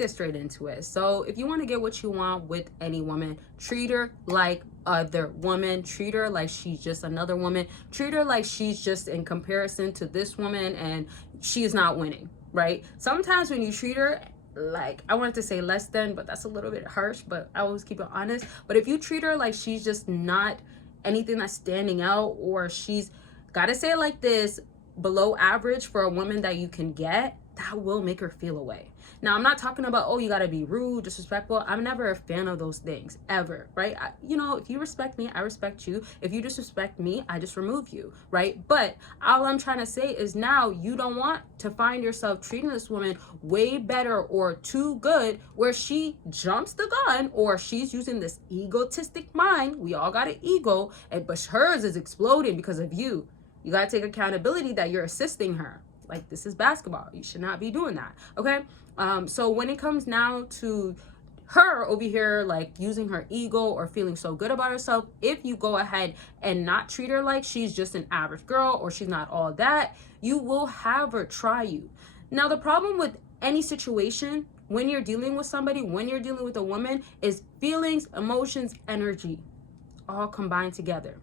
get straight into it. So if you want to get what you want with any woman, treat her like other woman. Treat her like she's just another woman. Treat her like she's just in comparison to this woman and she's not winning, right? Sometimes when you treat her like, I wanted to say less than, but that's a little bit harsh, but I always keep it honest. But if you treat her like she's just not anything that's standing out, or she's, gotta say it like this, below average for a woman that you can get, that will make her feel away. Now, I'm not talking about, oh, you gotta be rude, disrespectful. I'm never a fan of those things, ever, right? If you respect me, I respect you. If you disrespect me, I just remove you, right? But all I'm trying to say is now you don't want to find yourself treating this woman way better or too good, where she jumps the gun, or she's using this egotistic mind. We all got an ego, but hers is exploding because of you. You got to take accountability that you're assisting her. Like, this is basketball. You should not be doing that. Okay. So when it comes now to her over here, like using her ego or feeling so good about herself, if you go ahead and not treat her like she's just an average girl or she's not all that, you will have her try you. Now, the problem with any situation when you're dealing with somebody, when you're dealing with a woman, is feelings, emotions, energy all combined together.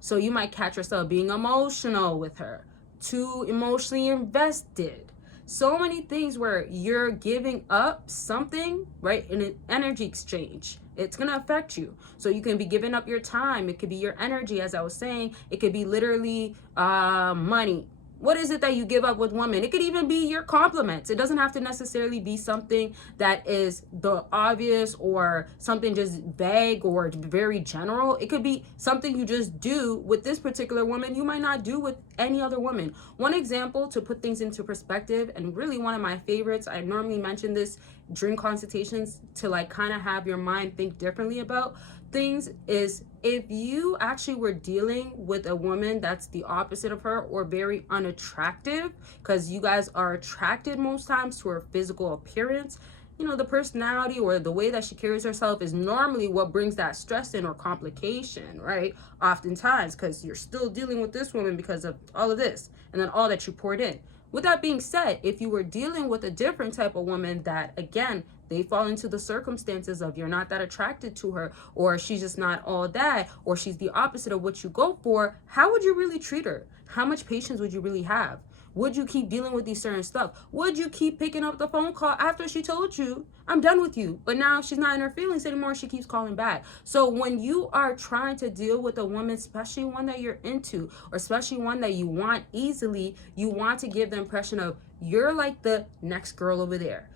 So you might catch yourself being emotional with her, too emotionally invested. So many things where you're giving up something, right, in an energy exchange. It's going to affect you. So you can be giving up your time. It could be your energy, as I was saying. It could be literally money. What is it that you give up with women? It could even be your compliments. It doesn't have to necessarily be something that is the obvious or something just vague or very general. It could be something you just do with this particular woman you might not do with any other woman. One example to put things into perspective, and really one of my favorites, I normally mention this during consultations to like kind of have your mind think differently about things, is if you actually were dealing with a woman that's the opposite of her or very unattractive, because you guys are attracted most times to her physical appearance, the personality or the way that she carries herself is normally what brings that stress in or complication, right? Oftentimes, because you're still dealing with this woman because of all of this and then all that you poured in. With that being said, if you were dealing with a different type of woman that, again, they fall into the circumstances of you're not that attracted to her, or she's just not all that, or she's the opposite of what you go for, how would you really treat her? How much patience would you really have? Would you keep dealing with these certain stuff? Would you keep picking up the phone call after she told you, I'm done with you? But now she's not in her feelings anymore. She keeps calling back. So when you are trying to deal with a woman, especially one that you're into, or especially one that you want easily, you want to give the impression of you're like the next girl over there.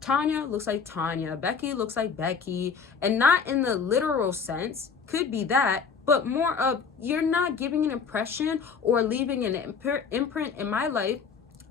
Tanya looks like Tanya. Becky looks like Becky. And not in the literal sense, could be that, but more of you're not giving an impression or leaving an imprint in my life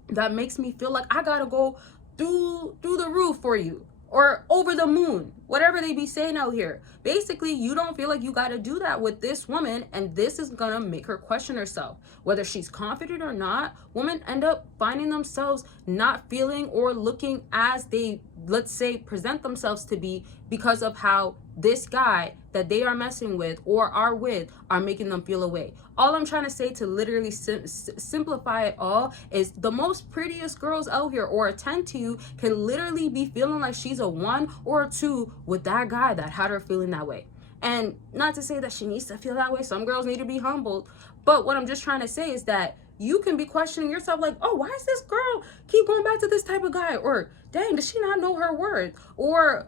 that makes me feel like I gotta go through the roof for you or over the moon, whatever they be saying out here. Basically, you don't feel like you gotta do that with this woman, and this is gonna make her question herself. Whether she's confident or not, women end up finding themselves not feeling or looking as they, let's say, present themselves to be because of how this guy that they are messing with or are with are making them feel away. All I'm trying to say to literally simplify it all is the most prettiest girls out here or attend to you can literally be feeling like she's a 1 or a 2 with that guy that had her feeling that way. And not to say that she needs to feel that way. Some girls need to be humbled. But what I'm just trying to say is that you can be questioning yourself like, oh, why is this girl keep going back to this type of guy? Or, dang, does she not know her worth? Or,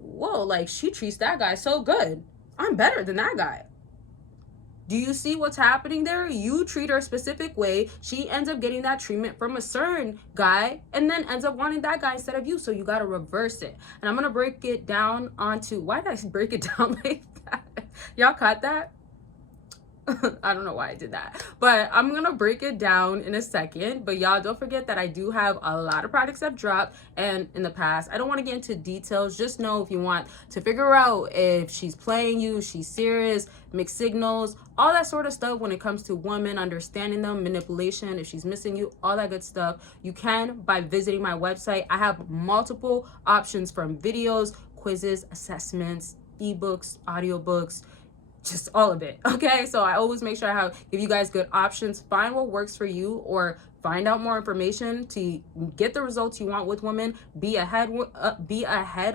whoa, like she treats that guy so good. I'm better than that guy. Do you see what's happening there? You treat her a specific way. She ends up getting that treatment from a certain guy and then ends up wanting that guy instead of you. So you got to reverse it. And I'm going to break it down onto, why did I break it down like that? Y'all caught that? I don't know why I did that, but I'm gonna break it down in a second. But y'all don't forget that I do have a lot of products I've dropped and in the past. I don't want to get into details. Just know if you want to figure out if she's playing you, she's serious, mixed signals, all that sort of stuff when it comes to women, understanding them, manipulation, if she's missing you, all that good stuff, you can by visiting my website. I have multiple options from videos, quizzes, assessments, ebooks, audiobooks, just all of it. Okay, so I always make sure I give you guys good options. Find what works for you, or find out more information, to get the results you want with women, be ahead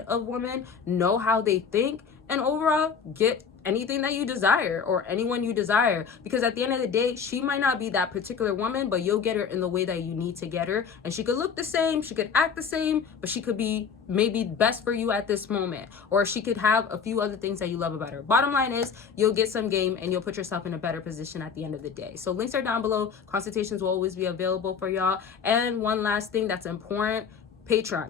of women, know how they think, and overall get anything that you desire or anyone you desire. Because at the end of the day, she might not be that particular woman, but you'll get her in the way that you need to get her. And she could look the same, she could act the same, but she could be maybe best for you at this moment, or she could have a few other things that you love about her. Bottom line is, you'll get some game and you'll put yourself in a better position at the end of the day. So links are down below. Consultations will always be available for y'all. And one last thing that's important, Patreon.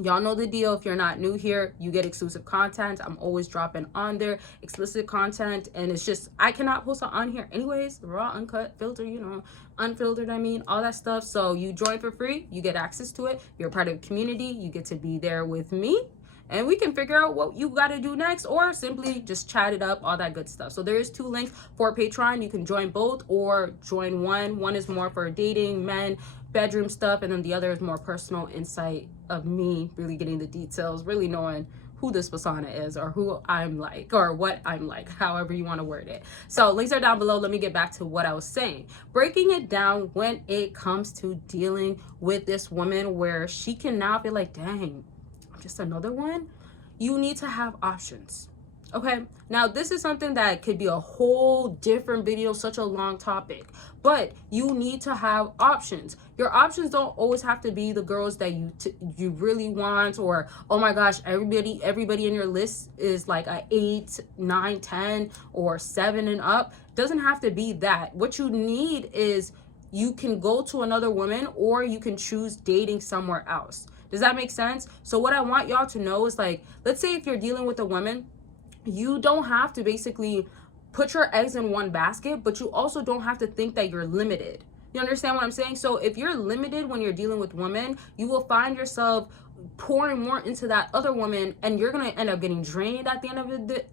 Y'all know the deal. If you're not new here, you get exclusive content. I'm always dropping on there explicit content, and it's just, I cannot post it on here anyways, raw, uncut, filtered, you know, unfiltered, I mean, all that stuff. So you join for free, you get access to it, you're a part of the community, you get to be there with me, and we can figure out what you got to do next, or simply just chat it up, all that good stuff. So there is 2 links for Patreon. You can join both or join one is more for dating, men, bedroom stuff, and then the other is more personal insight of me really getting the details, really knowing who this persona is, or who I'm like, or what I'm like, however you want to word it. So links are down below. Let me get back to what I was saying. Breaking it down when it comes to dealing with this woman where she can now be like, dang, I'm just another one. You need to have options. Okay, now this is something that could be a whole different video, such a long topic, but you need to have options. Your options don't always have to be the girls that you really want, or oh my gosh, everybody in your list is like a 8, 9, 10, or 7 and up. Doesn't have to be that. What you need is, you can go to another woman, or you can choose dating somewhere else. Does that make sense? So what I want y'all to know is, like, let's say if you're dealing with a woman, you don't have to basically put your eggs in one basket, but you also don't have to think that you're limited. You understand what I'm saying? So if you're limited when you're dealing with women, you will find yourself pouring more into that other woman, and you're gonna end up getting drained at the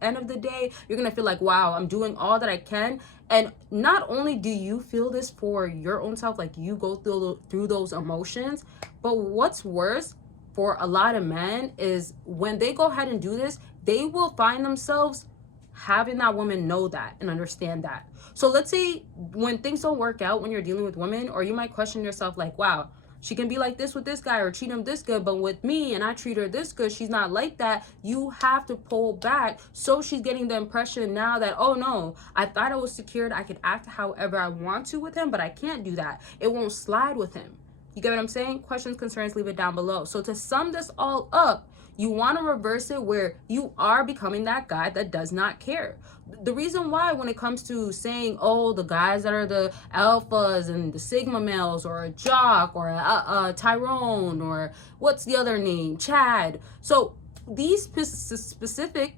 end of the day. You're gonna feel like, wow, I'm doing all that I can. And not only do you feel this for your own self, like you go through those emotions, but what's worse for a lot of men is when they go ahead and do this, they will find themselves having that woman know that and understand that. So let's say when things don't work out when you're dealing with women, or you might question yourself like, wow, she can be like this with this guy or treat him this good, but with me and I treat her this good, she's not like that. You have to pull back, so she's getting the impression now that, oh no, I thought I was secured, I could act however I want to with him, but I can't do that. It won't slide with him. You get what I'm saying? Questions, concerns, leave it down below. So to sum this all up, you want to reverse it where you are becoming that guy that does not care. The reason why, when it comes to saying, oh, the guys that are the alphas and the sigma males, or a jock, or a Tyrone, or what's the other name, Chad. So these specific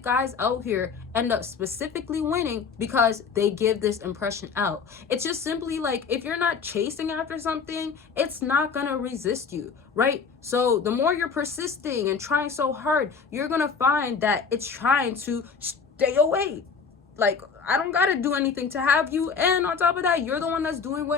guys out here end up specifically winning because they give this impression out. It's just simply like, if you're not chasing after something, it's not gonna resist you, right? So the more you're persisting and trying so hard, you're gonna find that it's trying to stay away. Like, I don't gotta do anything to have you, and on top of that, you're the one that's doing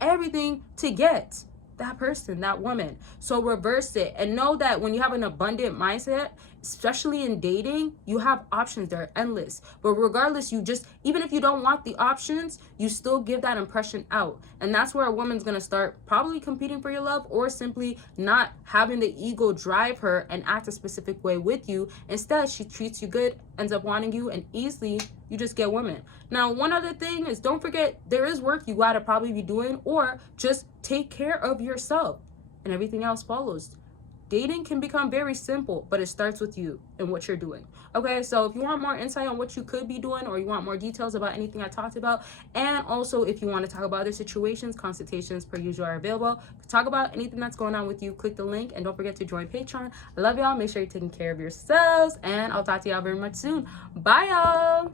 everything to get that person, that woman. So reverse it, and know that when you have an abundant mindset, especially in dating, you have options. They're endless. But regardless, you just, even if you don't want the options, you still give that impression out. And that's where a woman's gonna start probably competing for your love, or simply not having the ego drive her and act a specific way with you. Instead, she treats you good, ends up wanting you, and easily you just get women. Now, one other thing is, don't forget, there is work you gotta probably be doing, or just take care of yourself and everything else follows. Dating can become very simple, but it starts with you and what you're doing. Okay, so if you want more insight on what you could be doing, or you want more details about anything I talked about, and also if you want to talk about other situations, consultations per usual are available. To talk about anything that's going on with you, click the link, and don't forget to join Patreon. I love y'all. Make sure you're taking care of yourselves, and I'll talk to y'all very much soon. Bye, y'all.